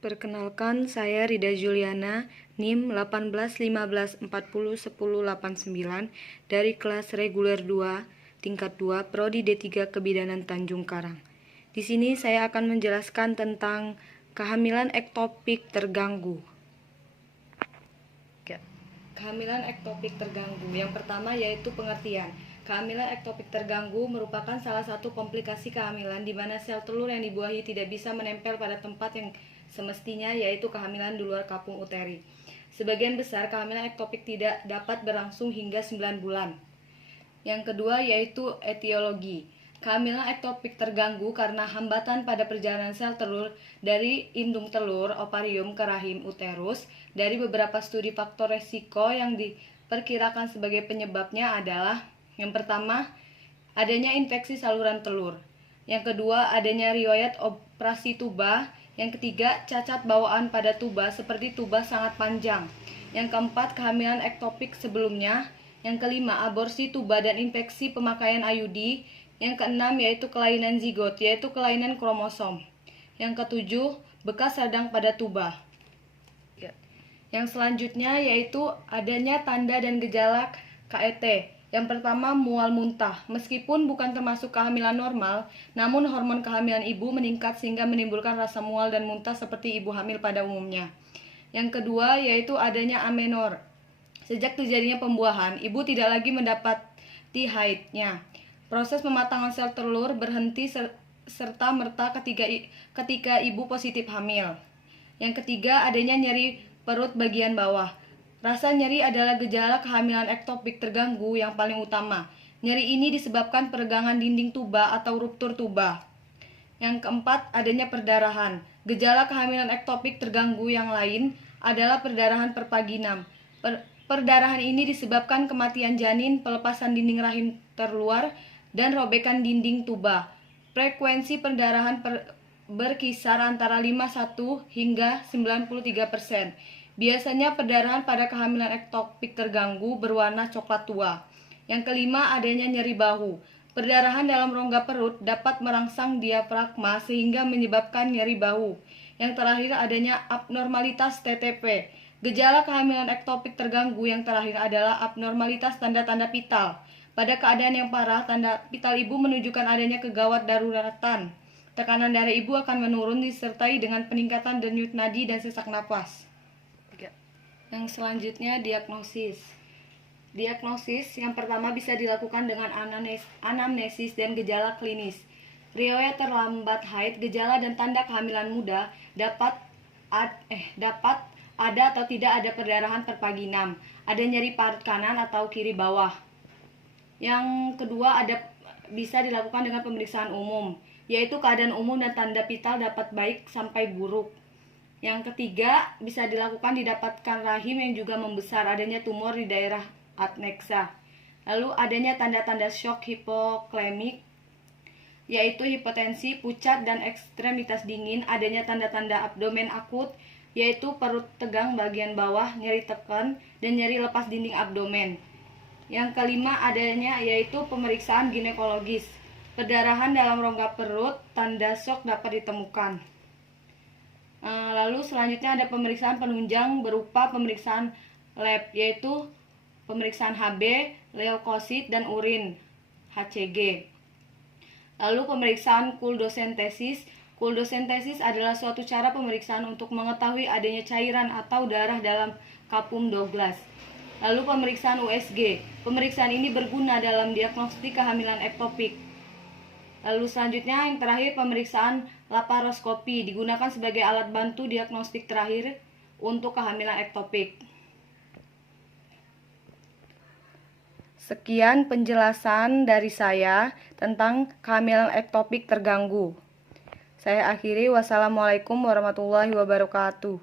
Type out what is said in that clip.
Perkenalkan, saya Rida Juliana, NIM 1815401089 dari kelas reguler 2, tingkat 2, Prodi D3 Kebidanan Tanjung Karang. Di sini saya akan menjelaskan tentang kehamilan ektopik terganggu. Kehamilan ektopik terganggu. Yang pertama yaitu pengertian. Kehamilan ektopik terganggu merupakan salah satu komplikasi kehamilan di mana sel telur yang dibuahi tidak bisa menempel pada tempat yang semestinya, yaitu kehamilan di luar kapung uteri. Sebagian besar kehamilan ektopik tidak dapat berlangsung hingga 9 bulan. Yang kedua yaitu etiologi. Kehamilan ektopik terganggu karena hambatan pada perjalanan sel telur dari indung telur ovarium ke rahim uterus. Dari beberapa studi faktor resiko yang diperkirakan sebagai penyebabnya adalah: yang pertama, adanya infeksi saluran telur. Yang kedua, adanya riwayat operasi tuba. Yang ketiga, cacat bawaan pada tuba seperti tuba sangat panjang. Yang keempat, kehamilan ektopik sebelumnya. Yang kelima, aborsi tuba dan infeksi pemakaian IUD. Yang keenam yaitu kelainan zigot, yaitu kelainan kromosom. Yang ketujuh, bekas radang pada tuba. Yang selanjutnya yaitu adanya tanda dan gejala KET. Yang pertama, mual muntah. Meskipun bukan termasuk kehamilan normal, namun hormon kehamilan ibu meningkat sehingga menimbulkan rasa mual dan muntah seperti ibu hamil pada umumnya. Yang kedua yaitu adanya amenor. Sejak terjadinya pembuahan, ibu tidak lagi mendapati haidnya. Proses pematangan sel telur berhenti serta merta ketika ibu positif hamil. Yang ketiga, adanya nyeri perut bagian bawah. Rasa nyeri adalah gejala kehamilan ektopik terganggu yang paling utama. Nyeri ini disebabkan peregangan dinding tuba atau ruptur tuba. Yang keempat, adanya perdarahan. Gejala kehamilan ektopik terganggu yang lain adalah perdarahan perpaginam. Perdarahan ini disebabkan kematian janin, pelepasan dinding rahim terluar, dan robekan dinding tuba. Frekuensi perdarahan berkisar antara 51 hingga 93%. Biasanya perdarahan pada kehamilan ektopik terganggu berwarna coklat tua. Yang kelima, adanya nyeri bahu. Perdarahan dalam rongga perut dapat merangsang diafragma sehingga menyebabkan nyeri bahu. Yang terakhir, adanya abnormalitas TTP. Gejala kehamilan ektopik terganggu yang terakhir adalah abnormalitas tanda-tanda vital. Pada keadaan yang parah, tanda vital ibu menunjukkan adanya kegawat daruratan. Tekanan darah ibu akan menurun disertai dengan peningkatan denyut nadi dan sesak napas. Yang selanjutnya, diagnosis. Diagnosis yang pertama bisa dilakukan dengan anamnesis dan gejala klinis. Riwayat terlambat haid, gejala dan tanda kehamilan muda dapat ada atau tidak ada perdarahan perpaginam, ada nyeri paru kanan atau kiri bawah. Yang kedua, bisa dilakukan dengan pemeriksaan umum, yaitu keadaan umum dan tanda vital dapat baik sampai buruk. Yang ketiga, bisa dilakukan didapatkan rahim yang juga membesar, adanya tumor di daerah adnexa. Lalu adanya tanda-tanda shock hipoklemik, yaitu hipotensi, pucat, dan ekstremitas dingin. Adanya tanda-tanda abdomen akut, yaitu perut tegang bagian bawah, nyeri tekan, dan nyeri lepas dinding abdomen. Yang kelima, adanya yaitu pemeriksaan ginekologis. Perdarahan dalam rongga perut, tanda shock dapat ditemukan. Lalu selanjutnya ada pemeriksaan penunjang berupa pemeriksaan lab, yaitu pemeriksaan HB, leukosit, dan urin HCG. Lalu pemeriksaan kuldosentesis. Kuldosentesis adalah suatu cara pemeriksaan untuk mengetahui adanya cairan atau darah dalam kapum Douglas. Lalu pemeriksaan USG. Pemeriksaan ini berguna dalam diagnostik kehamilan ektopik. Lalu selanjutnya yang terakhir, pemeriksaan laparoskopi digunakan sebagai alat bantu diagnostik terakhir untuk kehamilan ektopik. Sekian penjelasan dari saya tentang kehamilan ektopik terganggu. Saya akhiri, wassalamualaikum warahmatullahi wabarakatuh.